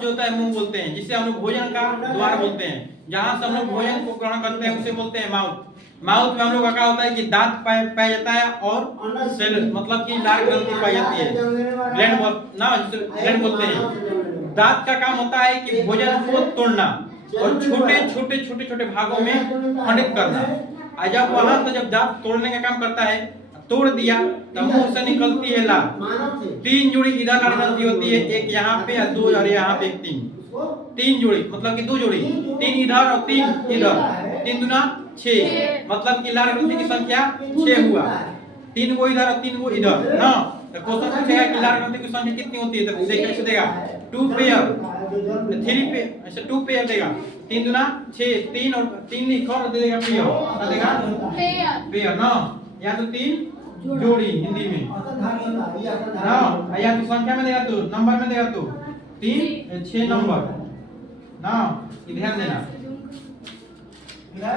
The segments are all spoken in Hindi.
माउथ जो होता है मुंह बोलते हैं, जिसे हम लोग भोजन का द्वार बोलते हैं। जहां से हम लोग भोजन को ग्रहण करते हैं उसे बोलते हैं माउथ। माउथ में हम लोग का क्या होता है कि दांत पाया जाता है और सेल मतलब कि लार ग्रंथि पाई जाती है, ग्लैंड ना ग्लैंड बोलते हैं। दांत का काम होता है कि भोजन को तोड़ना और छोटे छोटे भागों में खंडित करना। और जब वहां से जब दांत तोड़ने का काम करता है, तोड़ दिया तो मुंह से निकलती है लार। 3 जोड़ी इधर लार ग्रंथि होती है, एक यहाँ पे और 2 और यहाँ पे एक 3 जोड़ी मतलब कि 2 जोड़ी, 3 इधर और 3 इधर, 3 दूना 6 मतलब कि लार ग्रंथि की संख्या 6 हुआ। 3 गो इधर और 3 गो इधर ना। तो क्वेश्चन पूछेगा कि लार ग्रंथि की संख्या कितनी होती है, तो कैसे देगा 2 पेयर 3 पे ऐसे 2 पेयर देगा। 3 दूना 6, 3 और 3 लिख और दे देगा पेयर, क्या देगा पेयर ना, या तो 3 जोड़ी हिंदी में ना, या तो संख्या में देगा तो नंबर में देगा तो 3 6 नंबर ना, ध्यान देना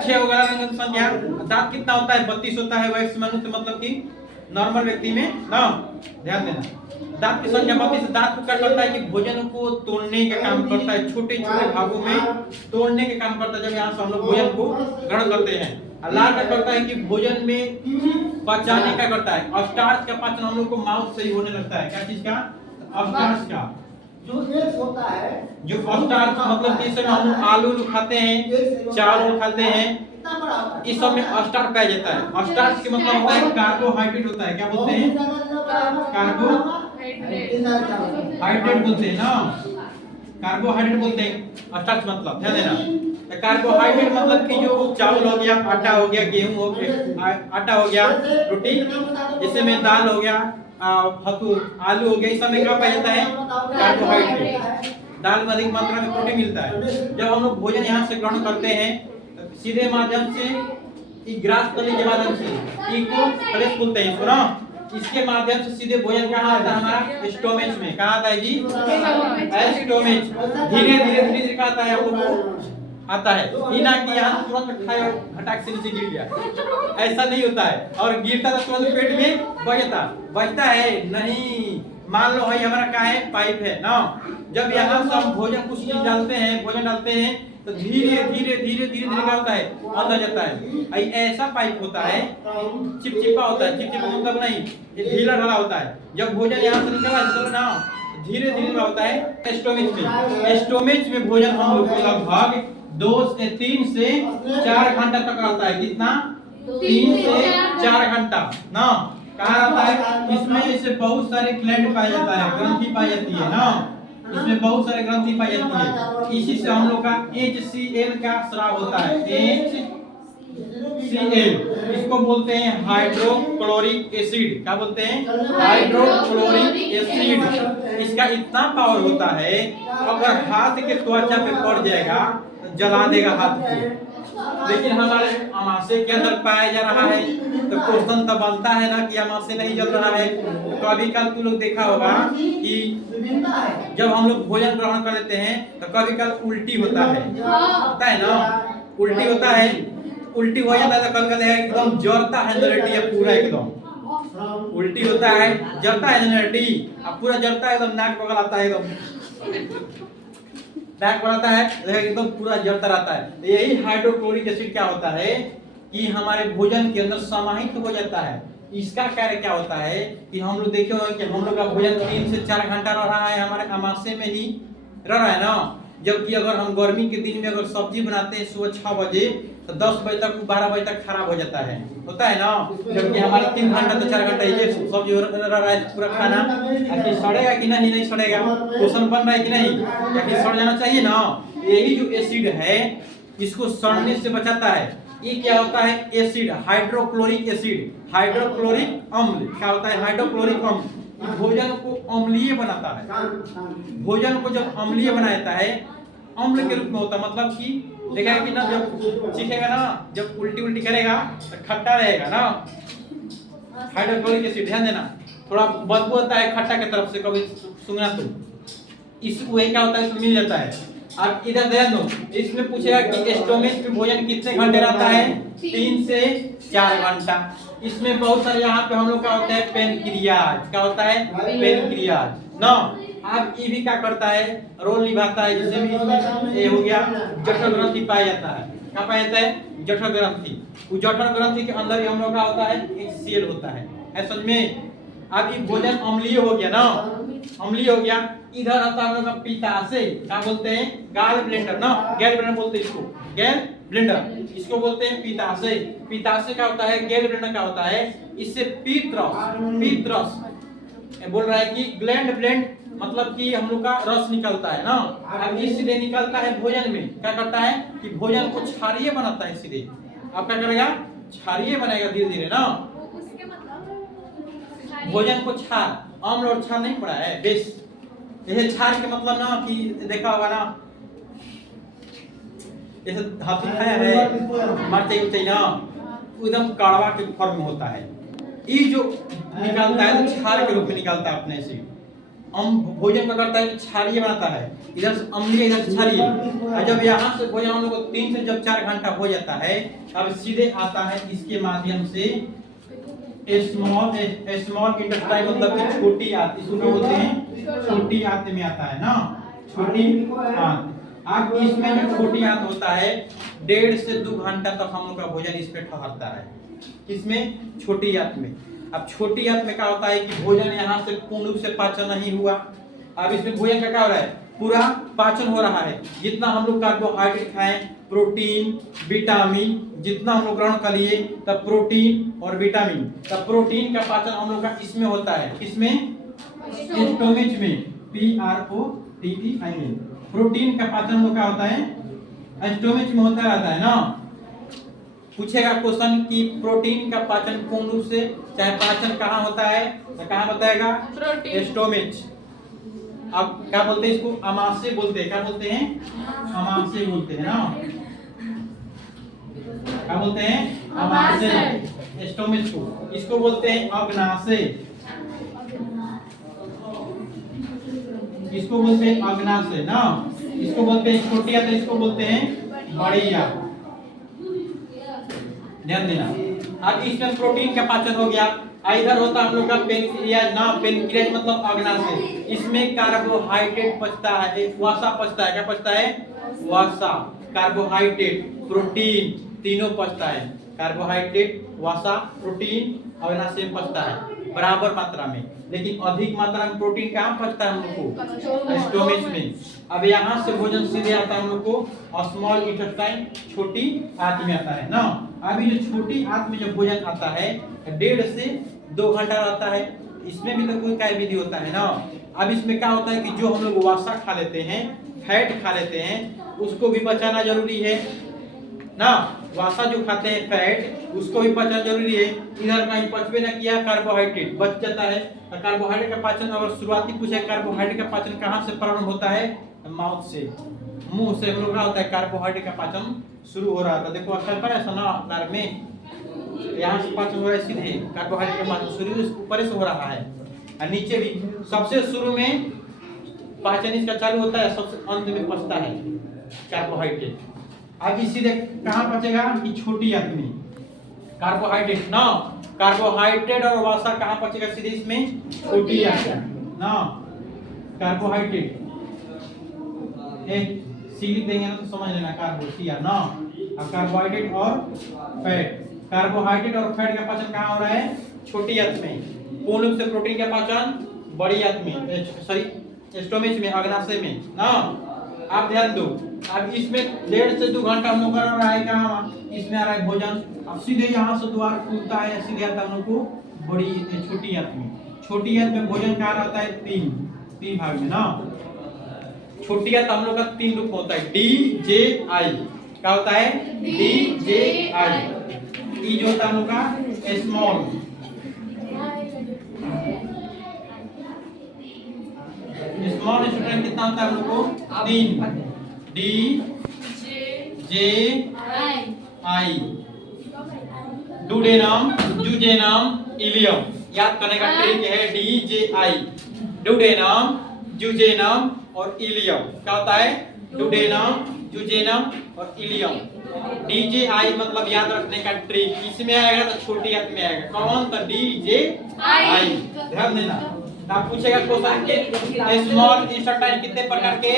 6 वगैरह संख्या। दांत कितना होता है 32 होता है वयस्क मनुष्य मतलब कि नॉर्मल व्यक्ति में ना, ध्यान देना दांत की संख्या 32। दांत को क्या करता है कि भोजन को तोड़ने का काम करता है, छोटे छोटे भागों में तोड़ने का काम करता है। जब यहाँ से हम लोग भोजन को ग्रहण करते हैं, लार क्या करता है कि भोजन में पचाने का करता है। और स्टार्च का पाचन हम लोग को माउथ से ही होने लगता है। क्या चीज का? स्टार्च का जो एक होता है, जो स्टार्च मतलब कि इसमें हम लोग आलू खाते हैं, चावल खाते हैं, इस सब में स्टार्च पाया जाता है। स्टार्च के मतलब होता है कार्बोहाइड्रेट होता है। क्या बोलते हैं? कार्बोहाइड्रेट बोलते हैं ना, कार्बोहाइड्रेट बोलते हैं स्टार्च मतलब, ध्यान देना। कार्बोहाइड्रेट मतलब कि जो चावल हो गया, आटा हो गया, गेहूं हो गया, आटा हो गया, रोटी, जैसे में दाल हो गया, फतू आलू हो गया, इस सब में क्या पाया जाता है? कार्बोहाइड्रेट। दाल में अधिक मात्रा में प्रोटीन मिलता है। जब हम लोग भोजन यहाँ से ग्रहण करते हैं सीधे माध्यम से ग्रास तली के माध्यम से इको प्लेस बोलते हैं इसको ना, इसके माध्यम से सीधे भोजन कहाँ आता है? हमारा स्टोमेच में। कहाँ आता है जी? स्टोमेच। धीरे धीरे कहाँ आता है? आता है ये ना कि यहाँ तुरंत खाए और घटाक से नीचे गिर गया, ऐसा नहीं होता है। और गिरता तो तुरंत पेट में बचता है नहीं। मान लो भाई हमारा क्या है? पाइप है ना। जब यहाँ से हम भोजन कुछ चीज डालते हैं, भोजन डालते हैं तो धीरे धीरे क्या होता है? अंदर जाता है। ऐसा पाइप होता है, चिपचिपा होता है। चिपचिपा मतलब नहीं, ये ढीला ढाला होता है। जब भोजन यहाँ से निकला ना धीरे धीरे होता है स्टोमेच में। स्टोमेच में भोजन हम लोग को लगभग 3 से 4 घंटा तक रहता है। कितना? 3 से 4 घंटा ना। कहाँ रहता है? इसमें इसे बहुत सारे ग्लैंड पाया जाता है, ग्रंथि पाई जाती है ना। इसमें बहुत सारे ग्रंथि पाई जाती है। इसी से हम लोग का HCl का स्राव होता है। HCl इसको बोलते हैं हाइड्रोक्लोरिक एसिड। क्या बोलते हैं? Hydrochloric acid. इसका इतना पावर होता है, अगर हाथ के त्वचा पे पड़ जाएगा तो जला देगा हाथ को। लेकिन हमारे अमाशय के अंदर पाया जा रहा है, तो क्वेश्चन तो बनता है ना कि अमाशय नहीं जल रहा है। तो कभी कल तुम लोग देखा होगा कि जब हम लोग भोजन ग्रहण कर लेते हैं तो कभी कल उल्टी होता है ना, उल्टी होता है। उल्टी हो जाता है तो कभी कल एकदम जलता है नरेटी पूरा, एकदम उल्टी होता है, जलता है नरेटी अब पूरा जलता है, एकदम नाक बगल आता है, एकदम नाक बढ़ाता है, एकदम पूरा जलता रहता है। यही हाइड्रोक्लोरिक एसिड क्या होता है कि हमारे भोजन के अंदर समाहित हो जाता है। इसका कार्य क्या होता है कि हम लोग देखे होंगे कि हम लोग का भोजन 3 से 4 घंटा रह रहा है, हमारे अमाशय में ही रह रहा है ना। जबकि अगर हम गर्मी के दिन में अगर सब्जी बनाते हैं सुबह 6 बजे तो 10 बजे तक 12 बजे तक खराब हो जाता है, होता है ना। जबकि हमारा 3 घंटा तो 4 घंटा ये सब्जी रह रहा है पूरा खाना, कि सड़ेगा कि नहीं सड़ेगा, पोषण बन रहा है कि नहीं, या कि सड़ जाना चाहिए ना। यही जो एसिड है इसको सड़ने से बचाता है। ये क्या होता है? एसिड, हाइड्रोक्लोरिक एसिड, हाइड्रोक्लोरिक अम्ल। क्या होता है? हाइड्रोक्लोरिक अम्ल भोजन को अम्लीय बनाता है। भोजन को जब अम्लीय बनाता है, अम्ल के रूप में होता है, मतलब कि देखा है कि ना जब चीखेगा ना, जब उल्टी करेगा तो खट्टा रहेगा ना। हाइड्रोक्लोरिक एसिड ध्यान देना, थोड़ा बदबू होता है खट्टा की तरफ से, कभी सुनना तुम। इस वही क्या होता है? इसमें मिल जाता है। अब इधर ध्यान दो, इसमें पूछेगा कि स्टोमेच में भोजन कितने घंटे रहता है? 3 से 4 घंटा। इसमें बहुत सारे यहाँ पे हम लोग क्या होता है? पेनक्रियाज। क्या होता है? पेनक्रियाज ना। अब ई भी क्या करता है, रोल निभाता है, जिससे भी इसमें ये हो गया जठर ग्रंथि पाया जाता है। क्या पाया जाता है? जठर ग्रंथि। उस जठर ग्रंथि के अंदर ही हम लोग का होता है HCl होता है समझ में। अब ये भोजन अम्लीय हो गया ना, अम्लीय हो गया। इधर आता है हम लोग का पित्ताशय, क्या बोलते हैं? गॉल ब्लैंडर ना, गॉल ब्लैंडर बोलते हैं इसको, गॉल ब्लैंडर इसको बोलते हैं पित्ताशय। पित्ताशय का होता है, गॉल ब्लैंडर का होता है, इससे पीत रस बोल रहा है कि ग्लैंड ब्लेंड मतलब कि हम लोग का रस निकलता है ना। अब इसलिए निकलता है भोजन में, क्या करता है कि भोजन को क्षारीय बनाता है। इसलिए अब क्या करेगा? क्षारीय बनाएगा धीरे धीरे ना। भोजन को क्षार, अम्ल और क्षार नहीं पड़ा है बेस। यह क्षार के मतलब ना कि देखा होगा ना, जैसे धातु खाया है मरते उठते ना, एकदम कड़वा के फॉर्म में होता है। ये जो निकालता है तो क्षार के रूप में निकालता है अपने से। भोजन का करता है क्षारीय बनाता है, इधर से अम्लीय इधर से क्षारीय। और जब यहाँ से भोजन हम लोग को 3 से जब 4 घंटा हो जाता है, तब सीधे आता है इसके माध्यम से स्मॉल इंटेस्टाइन मतलब कि छोटी आंत, इसको क्या बोलते हैं? छोटी आंत में आता है ना, छोटी आंत। अब इसमें जो छोटी आंत होता है 1.5 से 2 घंटा तक हम लोग का भोजन इस पे ठहरता है। किसमें? छोटी आंत में। अब छोटी आंत में क्या होता है कि भोजन यहाँ से पूर्ण रूप से पाचन नहीं हुआ। अब इसमें भोजन का क्या हो रहा है? पूरा पाचन हो रहा है। जितना हम लोग कार्बोहाइड्रेट खाएं, प्रोटीन, विटामिन, जितना हम लोग ग्रहण कर लिए, तब प्रोटीन और विटामिन, तब प्रोटीन का पाचन हम लोग का इसमें होता है। किसमें? स्टोमच में, PROTEIN। प्रोटीन का पाचन हम लोग का होता है स्टोमच में होता रहता है ना। पूछेगा क्वेश्चन कि प्रोटीन का पाचन पूर्ण रूप से चाहे पाचन कहाँ होता है, तो कहाँ बताएगा? स्टोमच। अब क्या बोलते हैं इसको? अमाशय बोलते हैं। क्या बोलते हैं? अमाशय बोलते हैं ना। क्या बोलते हैं? अमाशय। स्टोमच को इसको बोलते हैं अग्नाशय। इसको बोलते हैं अग्नाशय ना। इसको बोलते हैं छोटी आंत, इसको बोलते हैं बड़ी आंत। ध्यान देना। अब इसमें प्रोटीन का पाचन हो गया। इधर होता हम लोग का पेनक्रियाज ना, पेनक्रियाज मतलब अग्नाशय। इसमें कार्बोहाइड्रेट पचता है, वसा पचता है। क्या पचता है? वसा, कार्बोहाइड्रेट, प्रोटीन तीनों पचता है। कार्बोहाइड्रेट, वसा, प्रोटीन अग्नाशय में पचता है बराबर मात्रा में। लेकिन अधिक मात्रा में प्रोटीन कहाँ पचता है हम लोग को? स्टोमच में। अब यहाँ से भोजन सीधे आता है हम लोग को स्मॉल इंटेस्टाइन, छोटी आंत में आता है ना। अभी जो छोटी आंत में जब भोजन आता है 1.5 से 2 घंटा रहता है। इसमें भी तो कोई कार्य विधि होता है ना। अब इसमें क्या होता है कि जो हम लोग वसा खा लेते हैं, फैट खा लेते हैं, उसको भी बचाना जरूरी है ना। वसा जो खाते हैं फैट, उसको भी पचाना जरूरी है। इधर कहीं पचबे ना किया, कार्बोहाइड्रेट बच जाता है। कार्बोहाइड्रेट का पाचन अगर शुरुआती पूछे, कार्बोहाइड्रेट का पाचन कहाँ से प्रारंभ होता है? माउथ से, मुंह से हम लोग का होता है कार्बोहाइड्रेट का पाचन शुरू हो रहा था। देखो अच्छा पर ऐसा ना आकार में यहाँ से पाचन हो रहा है, सीधे कार्बोहाइड्रेट का पाचन शुरू ऊपर से हो रहा है। और नीचे भी सबसे शुरू में पाचन इसका चालू होता है, सबसे अंत में पचता है कार्बोहाइड्रेट। अब इसीलिए कहाँ पचेगा कि छोटी आंत में कार्बोहाइड्रेट ना। कार्बोहाइड्रेट और वसा कहाँ पचेगा? सीधे इसमें छोटी आंत ना। कार्बोहाइड्रेट एक सी लिख देंगे ना तो समझ लेना, कार्बोसिया ना। अब कार्बोहाइड्रेट और फैट, कार्बोहाइड्रेट और फैट का पाचन कहाँ हो रहा है? छोटी आंत में। पूर्ण रूप से प्रोटीन का पाचन बड़ी आंत में, सॉरी स्टोमच में, अग्नाशय में ना। आप ध्यान दो। अब इसमें 1.5 से 2 घंटा हम लोग कर रहा है कहाँ? इसमें आ रहा है भोजन। अब सीधे यहाँ से द्वार खुलता है, सीधे आता हम लोग को बड़ी छोटी आंत में। छोटी आंत में भोजन कहाँ रहता है? 3 भाग में ना। छोटी आंत हम लोग का 3 रूप होता है, DJI। क्या होता है? DJI। ई जो होता है हम लोग का स्मॉल, स्मॉल स्टूडेंट कितना होता है हम लोग को? 3, DJI। Duodenum, जुजेनम, ilium. याद करने का ट्रिक है DJI, डुडेनम, जुजेनम और इलियम। क्या होता है? डुडेनम, जुजेनम और इलियम। DJI मतलब याद रखने का ट्रिक, इसमें आएगा तो छोटी आंत में आएगा। कौन? तो DJI। ध्यान देना। आप पूछेगा क्वेश्चन के स्मॉल इंटेस्टाइन कितने प्रकार के?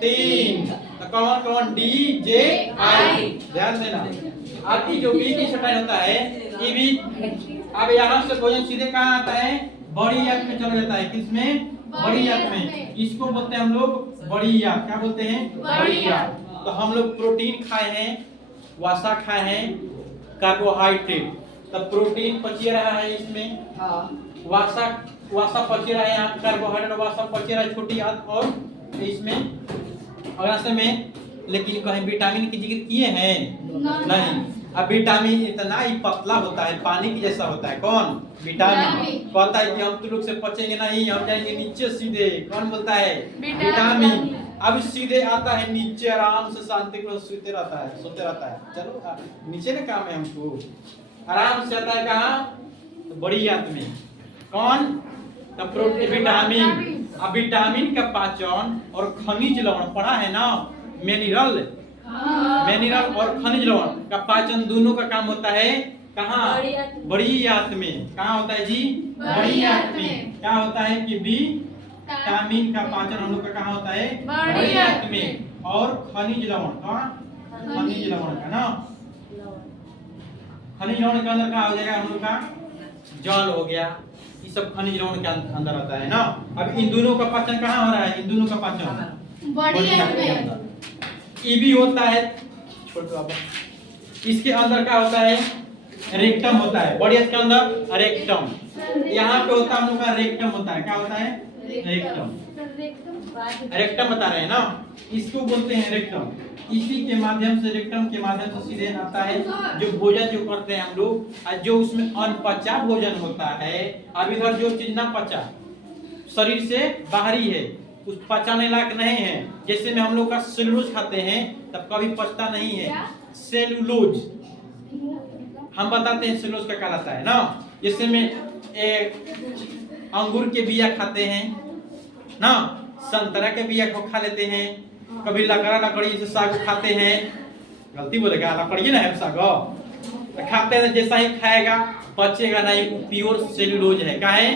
3। तो कौन कौन? डी जे आई। ध्यान देना। अब ये जो वीक इंटेस्टाइन होता है ये भी, अब यहाँ से भोजन सीधे कहाँ आता है? बड़ी आंत में चला जाता है। किसमें? बड़ी आंत में। इसको बोलते हैं हम लोग बड़ी आंत। क्या बोलते हैं? बड़ी आंत। तो हम लोग प्रोटीन खाए हैं, वसा खाए हैं, कार्बोहाइड्रेट, तब प्रोटीन पची रहा है इसमें, वसा पची रहा है, यहाँ कार्बोहाइड्रेट वसा पची रहा है छोटी आंत और इसमें अग्नाशय में। लेकिन कहीं विटामिन की जिक्र किए हैं? नहीं। अब विटामिन इतना ही पतला होता है, पानी की जैसा होता है। कौन? विटामिन। कहता है कि हम तो लोग से पचेंगे नहीं, हम जाएंगे नीचे सीधे। कौन बोलता है? विटामिन। अब सीधे आता है नीचे, आराम से शांति से सोते रहता है। चलो नीचे ना काम है हमको, आराम से आता है कहाँ? तो बड़ी आंत में। कौन? तो प्रोटीन, विटामिन। अब विटामिन का पाचन और खनिज लवण पढ़ा है ना, मिनरल और खनिज लवण का पाचन दोनों का काम होता है कहाँ? बड़ी आंत में। कहाँ होता है जी? बड़ी आंत में। क्या होता है कि विटामिन का पाचन हम लोग का कहाँ होता है? बड़ी आंत में। और खनिज लवण का, खनिज लवण का ना, खनिज लवण के अंदर क्या हो जाएगा हम लोग का? जल हो गया, ये सब खनिज लवण के अंदर आता है ना। अब इन दोनों का पाचन कहाँ हो रहा है? इन दोनों का पाचन बड़ी आंत में। ये भी होता है इसके अंदर क्या होता है? रेक्टम होता है। बड़ी आंत के अंदर रेक्टम। यहाँ पे होता है हम लोग का रेक्टम होता है। क्या होता है? रेक्टम। रेक्टम बता रहे हैं ना, इसको बोलते हैं रेक्टम। इसी के माध्यम से, रेक्टम के माध्यम से सीधे आता है जो भोजन जो करते हैं हम लोग, जो उसमें अनपचा भोजन होता है। अब इधर जो चीज ना पचा, शरीर से बाहरी है, कुछ पचाने लायक नहीं है, जैसे में हम लोग का सेलुलोज खाते हैं तब कभी पचता नहीं है। सेलुलोज हम बताते हैं सेलुलोज का कहलाता है ना। जैसे में अंगूर के बिया खाते हैं ना, संतरा के बिया को खा लेते हैं, कभी लकड़ी से साग खाते हैं। गलती बोलेगा, लकड़ी ना है साग तो खाते हैं, जैसा ही खाएगा पचेगा नहीं, प्योर सेलुलोज है। क्या है?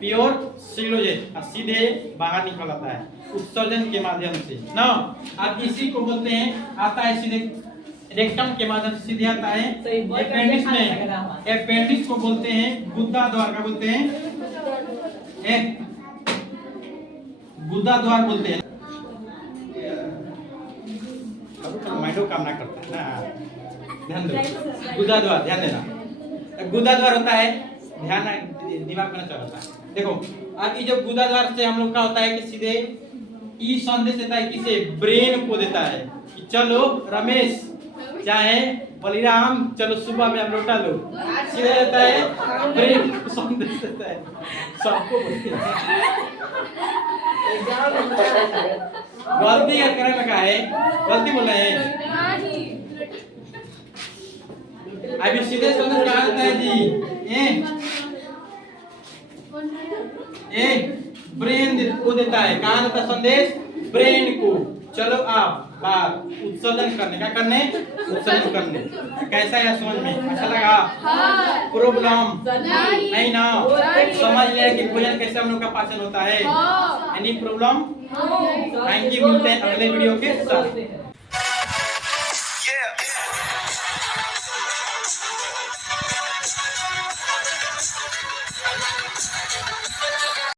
प्योर सेलुलोज है, सीधे बाहर निकल आता है उत्सर्जन के माध्यम से ना। अब इसी को बोलते हैं, आता है सीधे रेक्टम के माध्यम से सीधे आता है अपेंडिक्स में। अपेंडिक्स को बोलते हैं गुदा द्वार। का बोलते हैं? गुदा द्वार बोलते हैं। माइंडो काम ना करता है ना, ध्यान दो। गुदा द्वार, ध्यान देना। गुदा द्वार होता है, ध्यान दिमाग में चलता है। देखो अब ये जो गुदा द्वार से हम लोग का होता है कि सीधे ई संदेश देता है, किसे? ब्रेन को देता है कि चलो रमेश चाहे बलिराम, चलो सुबह में हम लौटा लो। सीधे देता है ब्रेन को संदेश देता है सबको। गलती करने में क्या है? गलती बोल रहे हैं। अभी सीधे संदेश कहाँ देता है जी? ब्रेन को देता है। कहाँ देता संदेश? ब्रेन को। चलो आप बात उत्सर्जन करने का, करने उत्सर्जन करने। कैसा है समझ में? अच्छा लगा? प्रॉब्लम नहीं ना? समझ ले कि भोजन कैसे हम लोग का पाचन होता है। Any problem? Thank you. मिलते हैं अगले वीडियो के साथ।